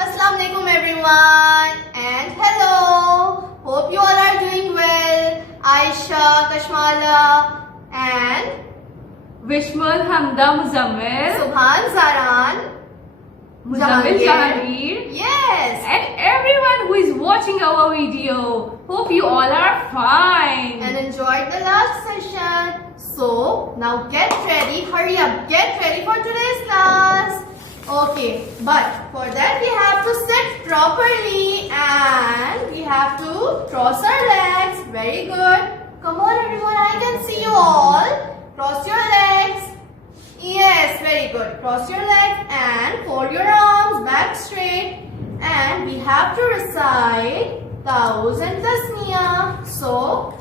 Assalamu alaikum everyone and hello. Hope you all are doing well. Aisha, Kashmala and Vishmal, Hamda, Muzammil, Subhan, Zaran, Muzammil, Jahangir, Yes. and everyone who is watching our video. Hope you all are fine. And enjoyed the last session. So now get ready. Hurry up. Get ready for today's class. Okay, but for that we have to sit properly and we have to cross our legs. Very good. Come on everyone, I can see you all. Cross your legs. Yes, very good. Cross your legs and fold your arms back straight. And we have to recite Ta'awuz and Tasniya. So,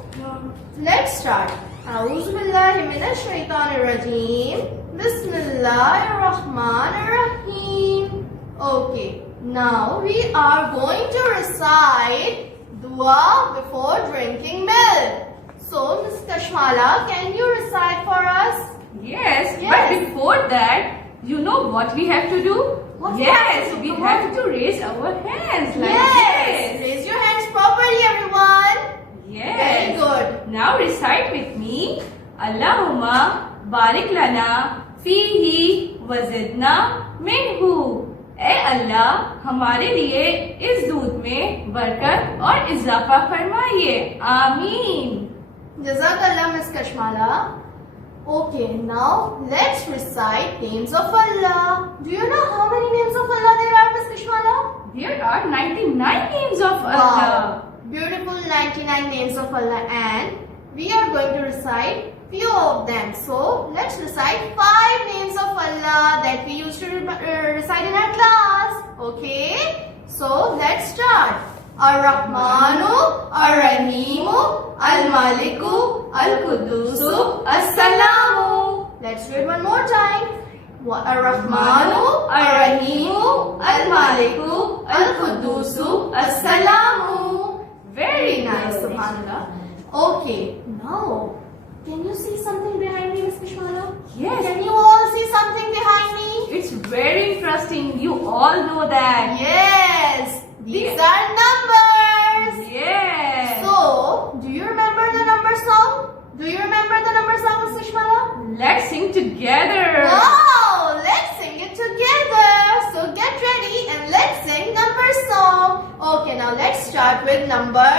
let's start. A'udhu billahi minash shaitanir rajeem. Bismillahir Rahmanir Rahim. Okay, now we are going to recite dua before drinking milk. So, Ms. Kashmala, can you recite for us? Yes, Yes. but before that, you know what we have to do? What we yes, have to do? we Come have on. to raise our hands like Yes. this. Raise your hands properly, everyone. Yes. Very good. Now recite with me. Allahumma barik lana fihi wazidna minhu. ए अल्लाह हमारे लिए इस दूध में बरकत और इजाफा फरमाइए. आमीन. Jazakallah, Ms. Kashmala. Okay, now let's recite names of Allah. Do you know how many names of Allah there are, Ms. Kashmala? There are 99 names of Allah. Beautiful 99 names of Allah, and we are going to recite few of them. So let's recite 5 names of Allah that we used to recite in our class. Okay? So let's start. Ar-Rahmanu, Ar-Rahimu, Al-Maliku, Al-Qudusu, As-Salamu. Let's do it one more time. Ar-Rahmanu, Ar-Rahimu, Al-Maliku, Al-Qudusu, As-Salamu. Very nice, subhanallah. Okay, now, can you see something behind me, Ms. Kashmala? Yes. Can you all see something behind me? It's very interesting. You all know that. Yes, these are numbers. Yes. So, do you remember the number song? Do you remember the number song, Ms. Kashmala? Let's sing together. Wow, let's sing it together. So get ready and let's sing number song. Okay, now let's start with number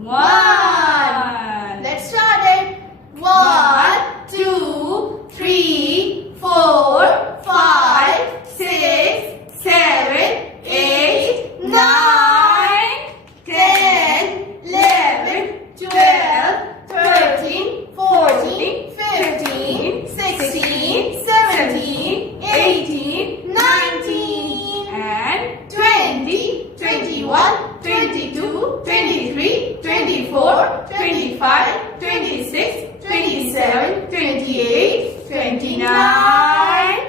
1. Let's start it. 1, 2, 3, 4, 5, 6, 7, 8, 9, 10, 11, 12, 13, 14, 15, 16, 17, 18, 19, And 20, 21, 22, 23, 24, 25, 26, 27, 28, 29,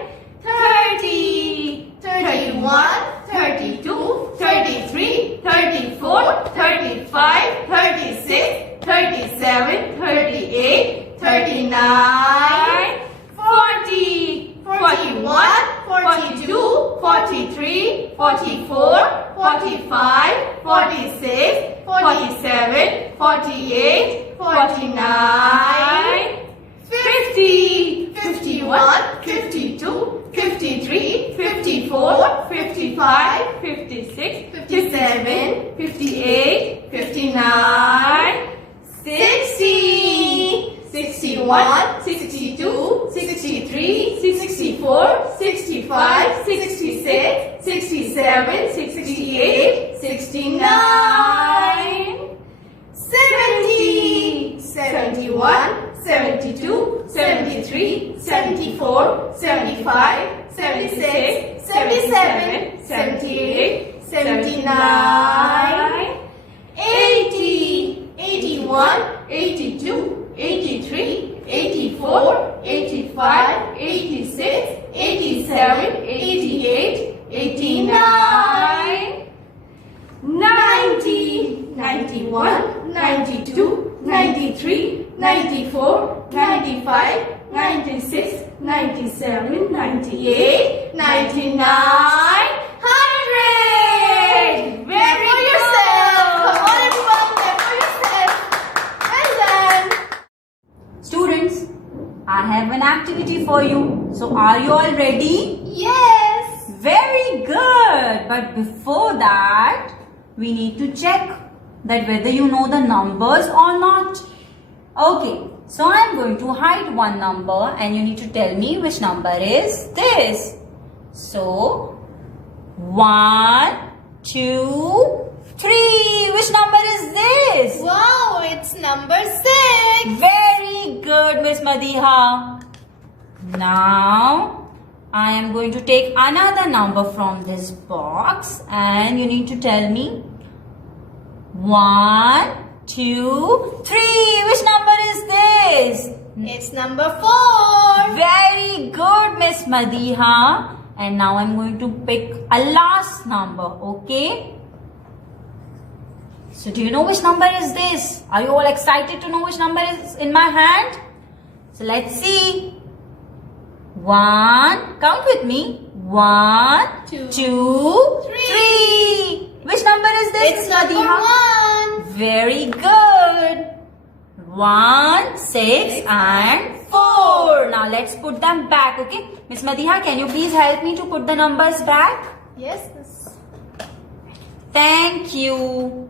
30, 31, 32, 33, 34, 35, 36, 37, 38, 39, 40, 41, 42, 43, 44, 45, 46, 47, 48, 49, 50, 51, 52, 53, 54, 55, 56, 57, 58, 59, 60, 61, 62, 63, 64, 65, 66, 67, 68, 69, 70, 71, 72, 73, 74, 75, 76, 77, 78, 79, 80, 81, 82, 83, 84, 85, 86, 87, 88, 89, 90, 91, 92, 93, 94, 95, 96, 97, 98, 99, 100. Great! Very For good! yourself. Come on, everyone, clap for yourself. Well done. Students, I have an activity for you. So are you all ready? Yes. Very good. But before that, we need to check that whether you know the numbers or not. Okay, so I am going to hide one number and you need to tell me which number is this. So, 1, 2, 3. Which number is this? Wow, it's number 6. Very good, Miss Madiha. Now, I am going to take another number from this box and you need to tell me 1, 2, 3. Which number is this? It's number 4. Very good, Miss Madiha. And now I'm going to pick a last number, okay? So do you know which number is this? Are you all excited to know which number is in my hand? So let's see. 1, count with me. 1, 2, 3. Which number is this, It's Miss number Madiha? 1. Very good. 1, 6 and 4. Now let's put them back, okay? Miss Madiha, can you please help me to put the numbers back? Yes. Thank you.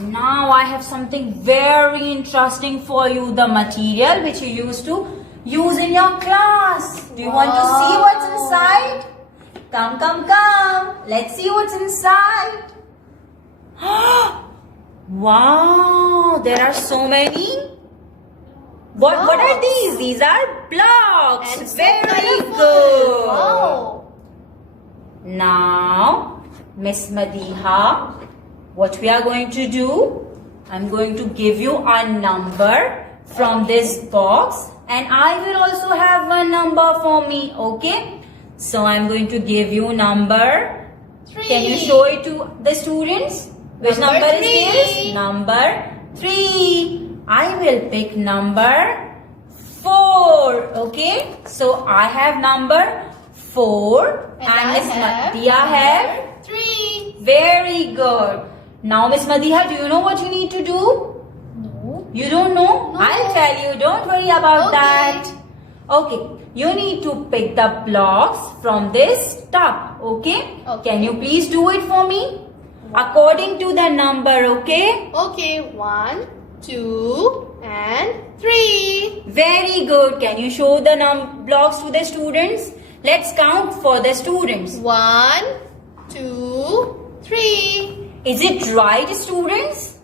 Now I have something very interesting for you. The material which you used to use in your class. Do you want to see what's inside? Come, come, come. Let's see what's inside. Wow, there are so many. What are Blocks. these? These are blocks. And so Very colorful. good. Wow. Now, Miss Madiha, what we are going to do, I'm going to give you a number from this box and I will also have one number for me, okay? So I'm going to give you number. 3. Can you show it to the students? Which Number number is 3. this? Number 3. I will pick number 4, okay? So I have number 4 and Miss Madiha have 3. very good. Now, Miss Madiha, do you know what you need to do? No. You don't know? No. I'll tell you. Don't worry about Okay. that. Okay. You need to pick the blocks from this tub. Okay? Okay. Can you please do it for me? According to the number, okay? Okay, 1, 2, and 3. Very good. Can you show the blocks to the students? Let's count for the students. 1, 2, 3. Is it right, students?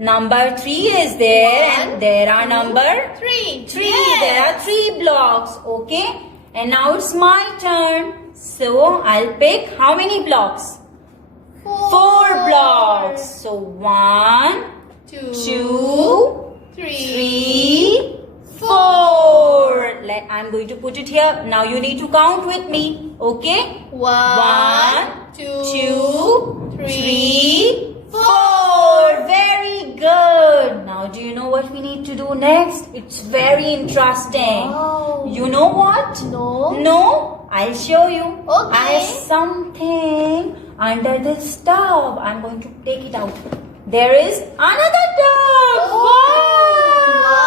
Number 3 is there and One, there are 2, number 3. 3. There are 3 blocks. Okay. And now it's my turn. So I'll pick how many blocks? 4 blocks. So 1, 2, 3, 4. I'm going to put it here. Now you need to count with me. Okay. 1, 2, 3, 4. Very good. Now do you know what we need to do next? It's very interesting. Wow. You know what? No. No? I'll show you. Okay. I have something under this tub. I'm going to take it out. There is another tub.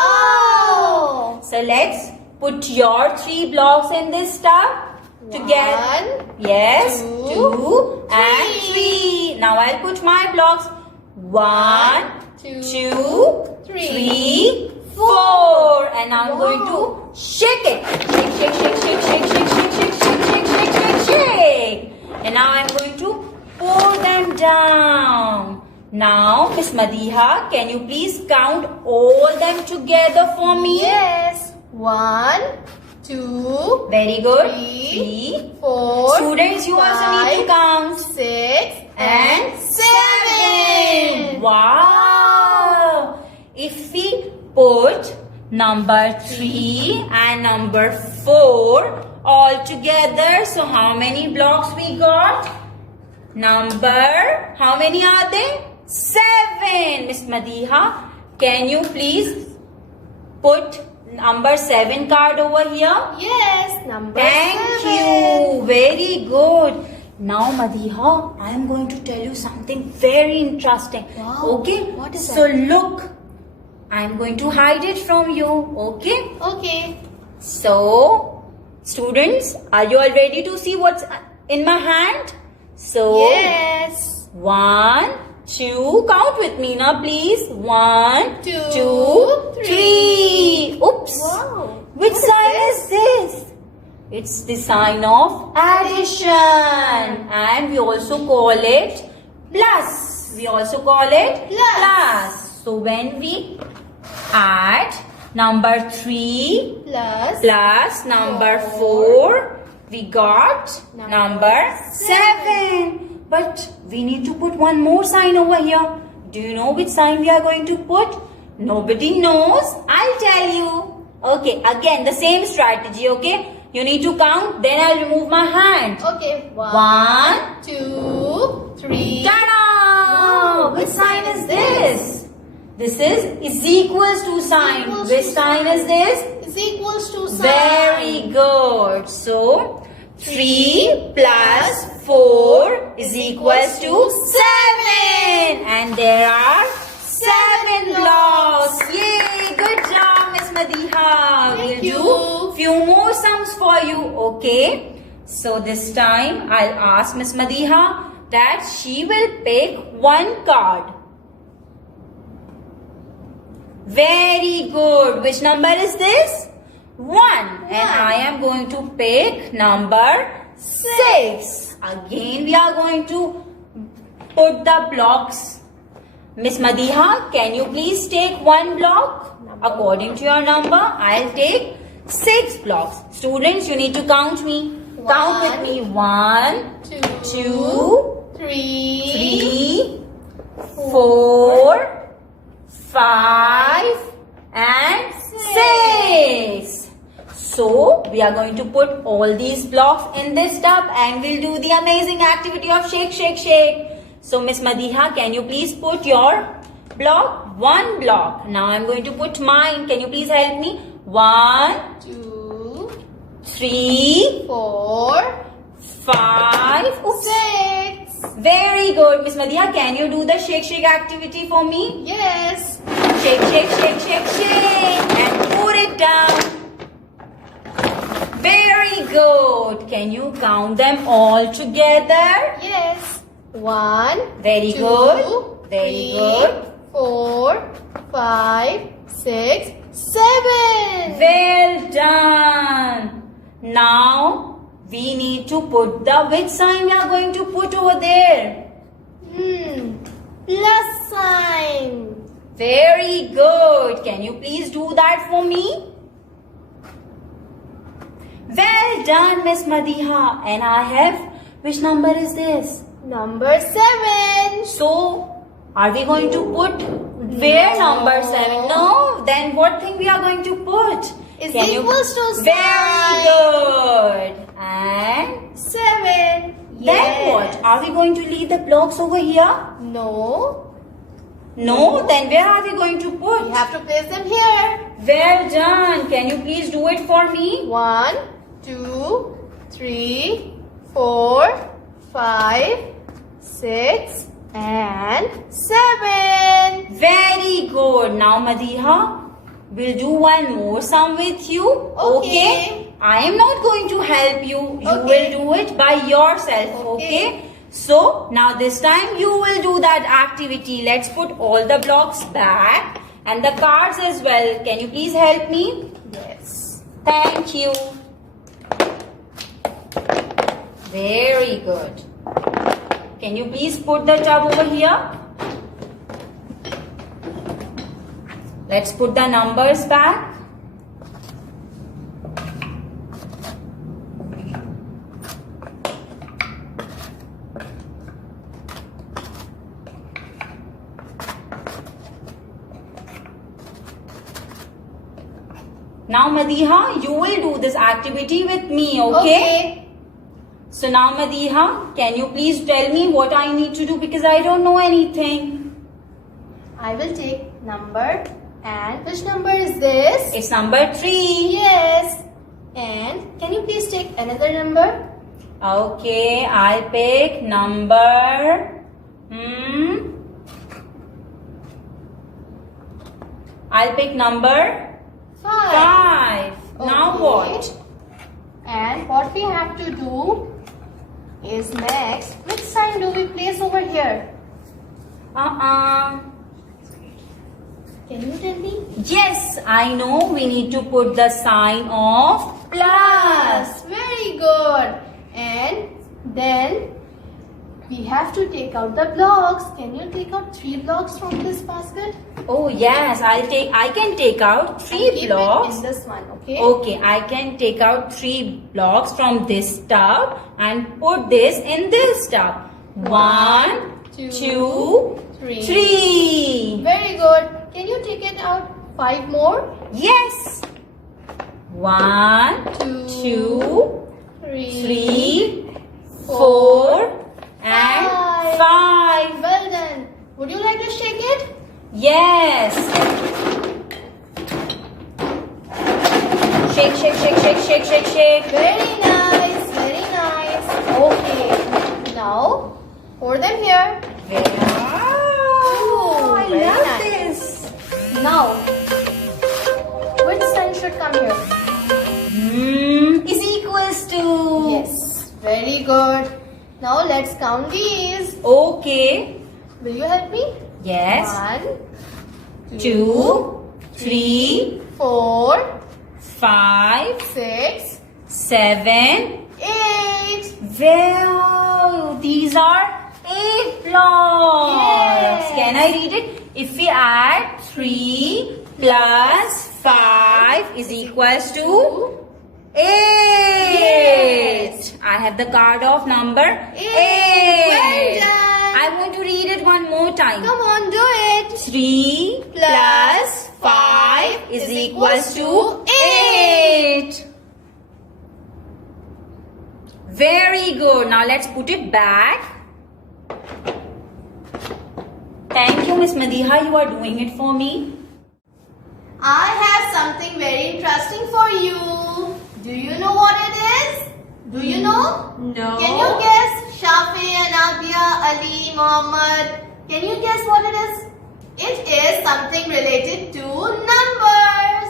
Wow. So let's put your 3 blocks in this tub together. 1, Yes, 2, 2 and 3. 3. Now I'll put my blocks. 1, 2, 3, 4. And now I'm going to shake it. Shake, shake, shake, shake, shake, shake, shake, shake, shake, shake, shake, shake, shake. And now I'm going to pour them down. Now, Miss Madiha, can you please count all them together for me? Yes. 1, 2, Very good. 3, 4. Students, you also need to 5, count. 6 And 7. Wow! If we put number 3 and number 4 all together, so how many blocks we got? Number, how many are they? 7. Miss Madiha, can you please put number 7 card over here? Yes, number Thank 7. you. Very good. Now, Madiha, I am going to tell you something very interesting. Wow. Okay? What is So look, I am going to hide it from you. Okay? Okay. So, students, are you all ready to see what's in my hand? So, Yes. 1, 2, count with me now, please. 1, Two, 2, three. 3. Oops. Wow. Which What is sign this? is this? It's the sign of addition, and we also call it plus. We also call it Plus. So when we add number 3 Plus. plus number 4, Four. we got number 7. But we need to put one more sign over here. Do you know which sign we are going to put? Nobody knows. I'll tell you. Okay, again the same strategy, okay? You need to count, then I'll remove my hand. Okay. 1, 2, 3. Ta-da! Wow, Which sign is this? This is equals to sign. Equals Which to sign sign. is this? Is equals to sign. Very good. So 3 plus 4 is equals to 7. And there are 7 blocks. Yay! Good job, Miss Madiha. Thank We'll you. do few more sums for you. Okay. So this time I'll ask Miss Madiha that she will pick one card. Very good. Which number is this? 1. And I am going to pick number 6. Again, we are going to put the blocks. Miss Madiha, can you please take one block? According to your number, I'll take 6 blocks. Students, you need to count me. Count with me. 1, 2, 3, 3, 4, 5 and 6. So we are going to put all these blocks in this tub and we'll do the amazing activity of shake, shake, shake. So Miss Madiha, can you please put your block? One block. Now I'm going to put mine. Can you please help me? 1, 2, 3, 4, 5. Oops. 6. Very good. Miss Madiha, can you do the shake, shake activity for me? Yes. Shake, shake, shake, shake, shake. And put it down. Very good. Can you count them all together? Yes. 1. Very two, good. Very three, good. 4, 5, 6, 7. Well done. Now we need to put the which sign we are going to put over there. Plus sign. Very good. Can you please do that for me? Well done, Miss Madiha. And I have, which number is this? Number 7. So, are we going to put where No. number 7? No, then what thing we are going to put? Is Can you- equals to sign. Very good. And 7. then what? Are we going to leave the blocks over here? No. No, then where are we going to put? We have to place them here. Well done. Can you please do it for me? 1, 2, 3, 4, 5, 6, and 7. Very good. Now, Madiha, we'll do one more sum with you. Okay. I am not going to help you. You Okay. will do it by yourself. Okay. So, now this time you will do that activity. Let's put all the blocks back and the cards as well. Can you please help me? Yes. Thank you. Very good. Can you please put the tub over here? Let's put the numbers back. Now, Madiha, you will do this activity with me, okay? So now, Madiha, can you please tell me what I need to do because I don't know anything. I will take number. And which number is this? It's number 3. Yes. And can you please take another number? Okay, I'll pick number. I'll pick number 5. Now Okay. what? And what we have to do is next, which sign do we place over here? Can you tell me? Yes, I know. We need to put the sign of plus. Very good. And then we have to take out the blocks. Can you take out 3 blocks from this basket? Oh yes, I can take out 3 Keep blocks. it in this one, okay? Okay, I can take out 3 blocks from this tub and put this in this tub. 1, 2, 3. Very good. Can you take it out 5 more? Yes. 1, 2, 3, 4, and 5. Well done. Would you like to shake it? Yes. Shake, shake, shake, shake, shake, shake, shake. Very nice. Very nice. Okay. Now, pour them here. Wow, I very love nice. this. Now, which sign should come here? Is equals to. Yes. Very good. Now, let's count these. Okay. Will you help me? Yes. 1, 2, 3, 4, 5, 6, 7. 8. Wow, these are 8 blocks. Yes. Can I read it? If we add 3 plus 5 is equals to 8. Yes. I have the card of number 8. Well done. I'm going to read it one more time. Come on, do it. 3 plus 5 is equals to 8. Very good. Now let's put it back. Thank you, Miss Madiha. You are doing it for me. I have something very interesting for you. Do you know what it is? Do you know? No. Can you guess? Shafi, Nadia, Ali, Muhammad. Can you guess what it is? It is something related to numbers.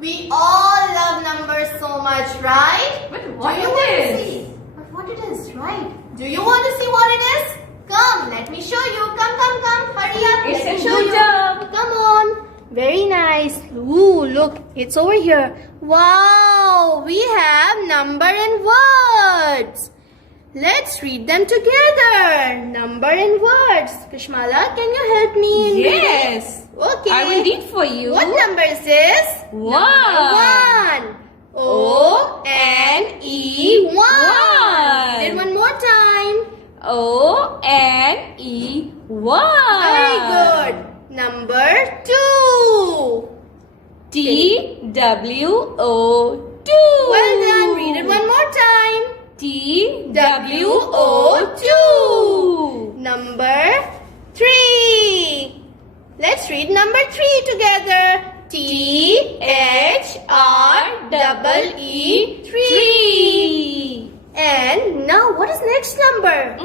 We all love numbers so much, right? But what Do you it want to is? see? But what it is, right? Do you want to see what it is? Come, let me show you. Come, come, come. Hurry up. It's let a me show good you. job. Come on. Very nice. Ooh, look. It's over here. Wow. We have number and words. Let's read them together. Number and words. Kashmala, can you help me in reading? Yes. Okay. I will read for you. What number is this? 1. 1. O-N-E 1. Read it one more time. O-N-E-1. Very good. Number 2. T-W-O-2. Well done. Read it one more time. T-W-O-2. Number 3. Let's read number 3 together. T-H-R-E-E 3. And now what is next number?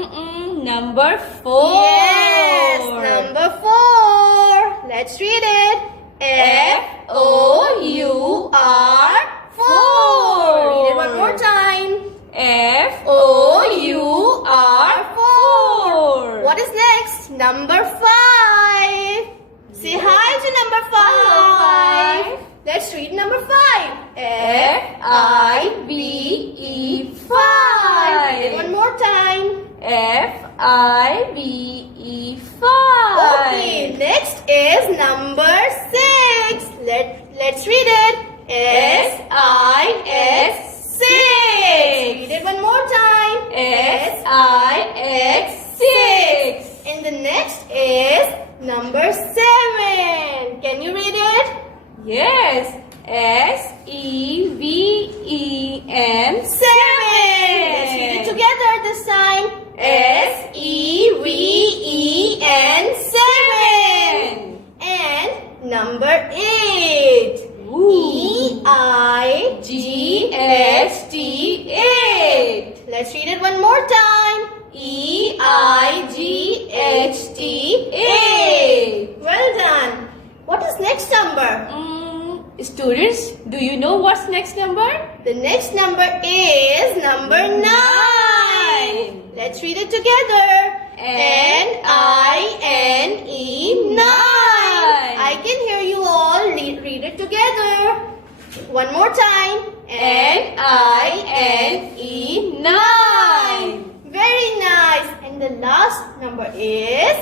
Number 4. Yes, number 4. Let's read it. F-O-U-R 4. Read it one more time. F-O-U-R 4. What is next? Number 5. Say hi to number 5. Let's read number 5. F-I-V-E 5. Read it one more time. F-I-V-E 5. Okay, next is number 6. Let's read it. S-I-S 6. Read it one more time. S-I-X 6. And the next is number 7. Can you read it? Yes. S-E-V-E-N 7. Let's read it together this time. S-E-V-E-N 7. And number 8. Ooh. E-I-G-H-T 8. Let's Let's read it one more time. E-I-G-H-T-A. Well done. What is next number? Students, do you know what's next number? The next number is number 9. Let's read it together. N-I-N-E, 9. I can hear you all. Read it together. One more time. N-I-N-E, 9. Very nice. And the last number is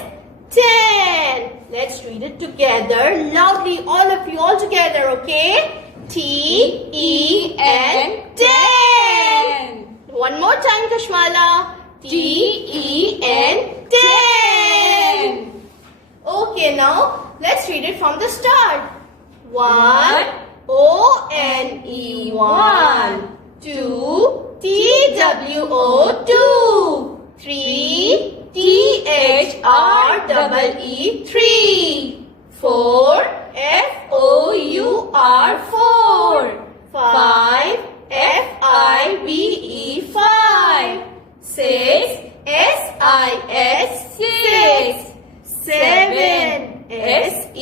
10. Let's read it together loudly. All of you all together, okay? T-E-N, 10. One more time, Kashmala. T-E-N, 10. Okay, now let's read it from the start. 1, O-N-E, 1. 2, T-W-O, 2. 3, T-H-R-E-E, 3. 4, F-O-U-R, 4. 5, F-I-V-E, 5. 6, S-I-S, 6. 7, S-E-V-E-N,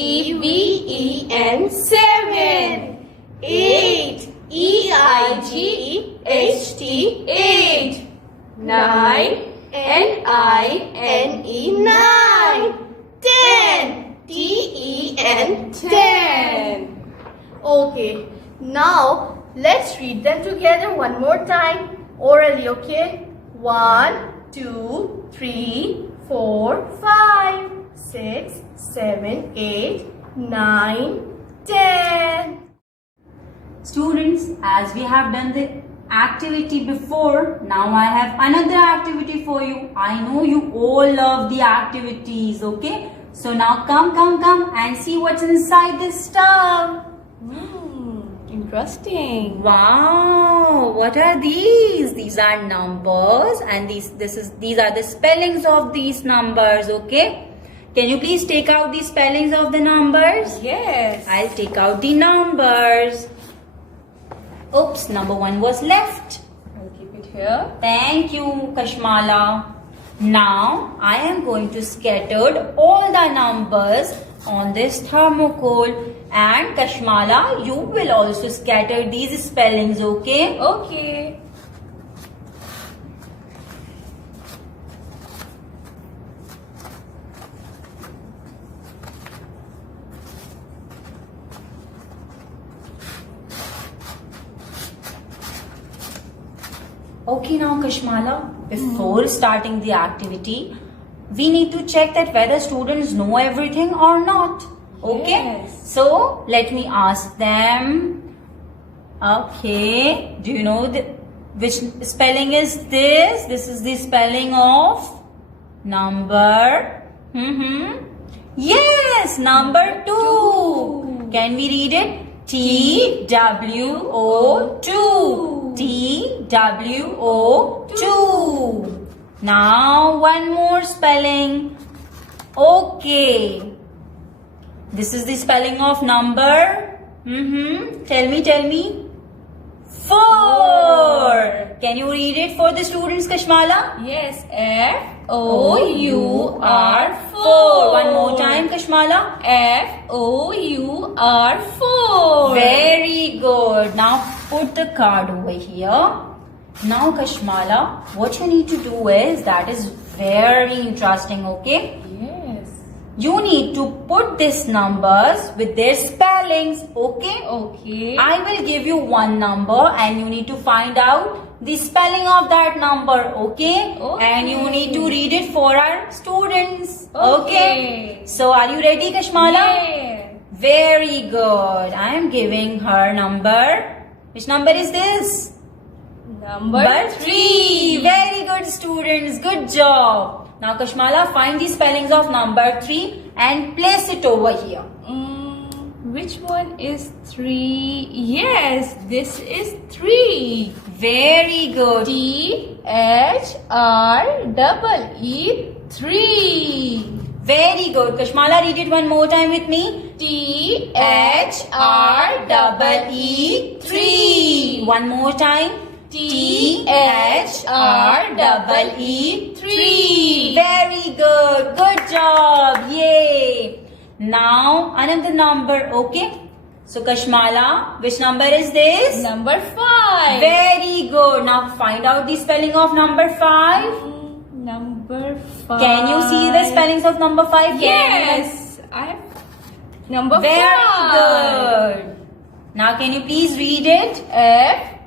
7. 8, E-I-G-H-T, 8. 9, N-I-N-E, 9. 10, T-E-N, 10. Okay, now let's read them together one more time orally, okay? 1, 2, 3, 4, 5, 6, 7, 8, 9, 10. Students, as we have done the activity before, now I have another activity for you. I know you all love the activities, okay? So now come and see what's inside this stuff. Interesting. Wow, what are these? These are numbers and these are the spellings of these numbers, okay? Can you please take out the spellings of the numbers? Yes. I'll take out the numbers. Oops, number 1 was left. I'll keep it here. Thank you, Kashmala. Now, I am going to scatter all the numbers on this thermocol, and Kashmala, you will also scatter these spellings, okay? Okay. Okay, now Kashmala, before starting the activity, we need to check that whether students know everything or not. Okay? Yes. So, let me ask them. Okay, do you know which spelling is this? This is the spelling of number. Yes, number 2. Can we read it? T-W-O-2. T-W-O-2. Now one more spelling. Okay. This is the spelling of number. Tell me. 4. Can you read it for the students, Kashmala? Yes. F-O-U-R 4. One more time, Kashmala. F-O-U-R 4. Very good. Now put the card over here. Now Kashmala, what you need to do is, that is very interesting, okay? Yes. You need to put these numbers with their spellings, okay? Okay. I will give you one number and you need to find out the spelling of that number, okay? Okay. And you need to read it for our students, Okay. So are you ready, Kashmala? Yeah. Very good. I am giving her number. Which number is this? Number 3. Very good, students. Good job. Now, Kashmala, find the spellings of number 3 and place it over here. Which one is 3? Yes, this is 3. Very good. T-H-R-E-E 3. Very good. Kashmala, read it one more time with me. T-H-R-E-E 3. One more time. Three. Very good. Good job. Yay. Now another number. Okay. So Kashmala, which number is this? Number 5. Very good. Now find out the spelling of number 5. Number 5. Can you see the spellings of number 5? Yes. I have number 5. Very good. Now can you please read it? F-I-V-E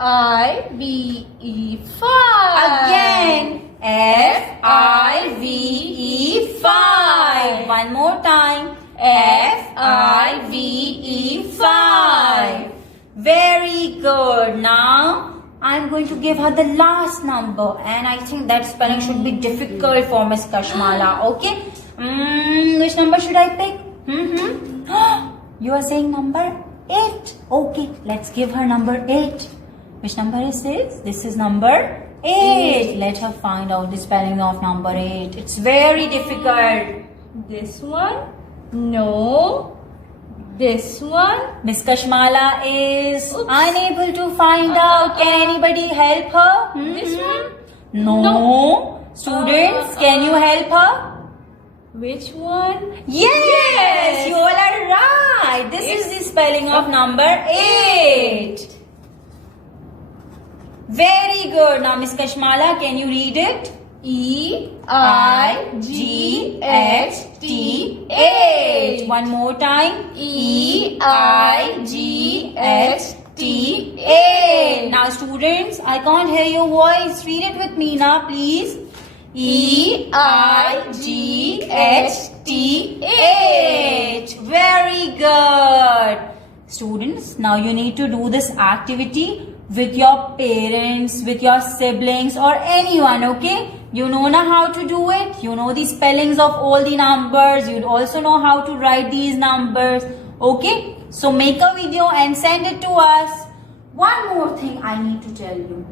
5. Again. F-I-V-E 5. One more time. F-I-V-E 5. Very good. Now I'm going to give her the last number, and I think that spelling should be difficult for Miss Kashmala. Okay. Which number should I pick? You are saying number 8. Okay, let's give her number 8. Which number is this? This is number 8. Let her find out the spelling of number 8. It's very difficult. This one? No. This one? Miss Kashmala is unable to find out. Can anybody help her? This one? No. Students, can you help her? Which one? Yes, you all are right. This is the spelling of number 8. Very good. Now, Miss Kashmala, can you read it? E-I-G-H-T-8. One more time. E-I-G-H-T-8. Now, students, I can't hear your voice. Read it with me now, please. E-I-G-H-T-8. Very good. Students, now you need to do this activity with your parents, with your siblings or anyone, okay? You know now how to do it. You know the spellings of all the numbers. You also know how to write these numbers, okay? So make a video and send it to us. One more thing I need to tell you.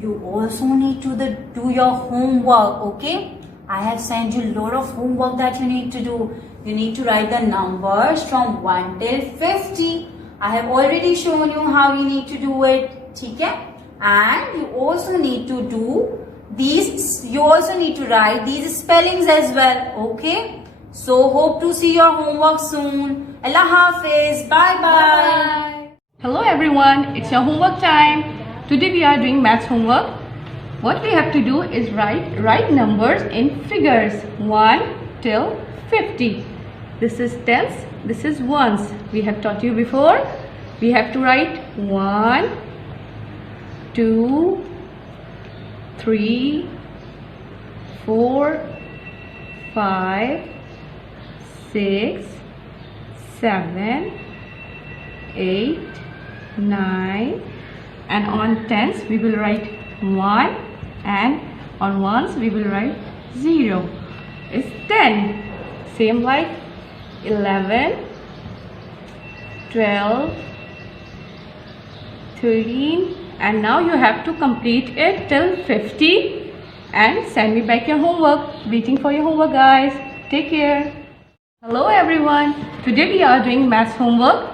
You also need to do your homework, okay? I have sent you a lot of homework that you need to do. You need to write the numbers from 1 till 50. I have already shown you how you need to do it, okay? And you also need to do these, you also need to write these spellings as well, okay? So hope to see your homework soon. Allah Hafiz. Bye-bye. Hello everyone, it's your homework time. Today we are doing maths homework. What we have to do is write numbers in figures 1 till 50. This is tens, this is ones. We have taught you before. We have to write 1, 2, 3, 4, 5, 6, 7, 8, 9, and on tens we will write 1, and on ones we will write 0. It's 10. Same like 11, 12, 13, and now you have to complete it till 50 and send me back your homework. Waiting for your homework, guys. Take care. Hello everyone. Today we are doing maths homework.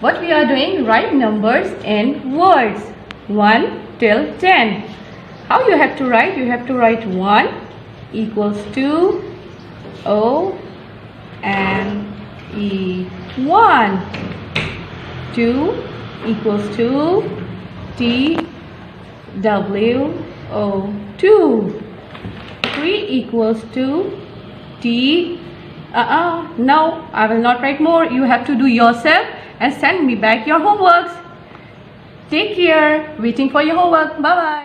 What we are doing, write numbers in words 1 till 10. How you have to write? You have to write 1 equals to O-N-E 1. 2 equals to T-W-O 2. 3 equals to no, I will not write more. You have to do yourself and send me back your homeworks. Take care. Waiting for your homework. Bye bye.